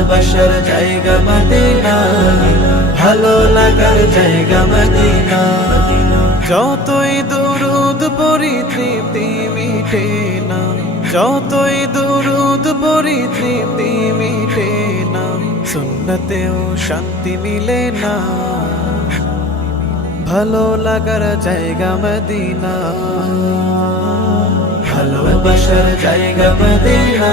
ভালোবাসার জায়গা মদিনা, ভালো লাগার জায়গা মদিনা। যতই দুরুদ পরি তৃপ্তি মিটে না, যতই দুরুদ পরি তৃপ্তি মিটে না, সুন্নতেও শান্তি মিলে না। ভালো লাগার জায়গা মদিনা, ভালোবাসার জায়গা মদিনা।